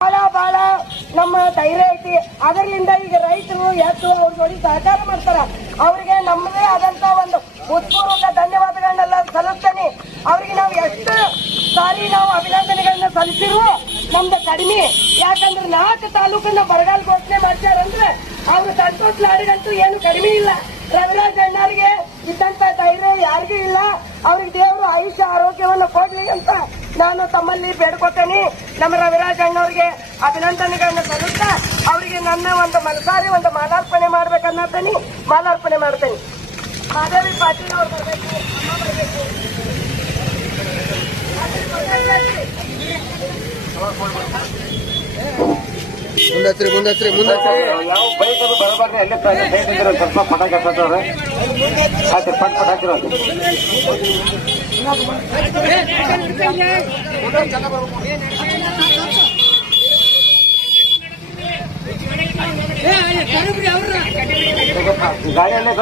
ಬಹಳ ನಮ್ಮ ಧೈರ್ಯ ಐತಿ. ಅದರಿಂದ ಈಗ ರೈತರು ಎದ್ದು ಅವ್ರ ಜೋಡಿ ಸಹಕಾರ ಮಾಡ್ತಾರ. ಅವ್ರಿಗೆ ನಮ್ಮದೇ ಆದಂತ ಒಂದು ಹೃತ್ಪೂರ್ವಕ ಧನ್ಯವಾದಗಳನ್ನೆಲ್ಲ ಸಲ್ಲಿಸ್ತೇನೆ. ಅವ್ರಿಗೆ ನಾವು ಎಷ್ಟು ಸಾರಿ ನಾವು ಅಭಿನಂದನೆಗಳನ್ನ ಸಲ್ಲಿಸಿರುವ ನಮ್ದು ಕಡಿಮೆ. ಯಾಕಂದ್ರೆ 4 ತಾಲೂಕನ್ನ ಬರಗಾಲ ಘೋಷಣೆ ಮಾಡ್ತಾರಂದ್ರೆ ಅವ್ರು ಸಂತೋಷ್ ಲಾಡಿಗಂತೂ ಏನು ಕಡಿಮೆ ಇಲ್ಲ. ರವಿರಾಜ್ ಅಣ್ಣರಿಗೆ ಇದ್ದಂತ ಧೈರ್ಯ ಯಾರಿಗೂ ಇಲ್ಲ. ಅವ್ರಿಗೆ ದೇವರು ಆಯುಷ್ಯ ಆರೋಗ್ಯವನ್ನು ಕೊಡ್ಲಿ ಅಂತ ನಾನು ತಮ್ಮಲ್ಲಿ ಬೇಡ್ಕೊತೇನೆ. ನಮ್ಮ ರವಿರಾಜ್ ಅಣ್ಣವ್ರಿಗೆ ಅಭಿನಂದನೆಗಳನ್ನ ಸಲ್ಲಿಸ್ತಾ ಅವರಿಗೆ ನನ್ನ ಒಂದು ಮನಸಾರಿ ಒಂದು ಮಾಲಾರ್ಪಣೆ ಮಾಡ್ಬೇಕನ್ನತೀನಿ. ಮಾಲಾರ್ಪಣೆ ಮಾಡ್ತೇನೆ. ಮಾಧವಿ ಪಾಟೀಲ್ ಅವ್ರು ಬರಬೇಕು, ಅಮ್ಮ ಬರಬೇಕು. ಮುಂದತ್ರಿ ಯಾವ ಬೈಕ್ ಅದು ಬರಬಾರ್ದು. ಅಲ್ಲೇ ಬೈಕ್ ಸ್ವಲ್ಪ ಪಟಾಕಿ ಹಾಕ್ತಾರೆ. ಆಯ್ತು, ಪಟ್ ಹಾಕಿರೋದು ಗಾಡಿಯಲ್ಲೇ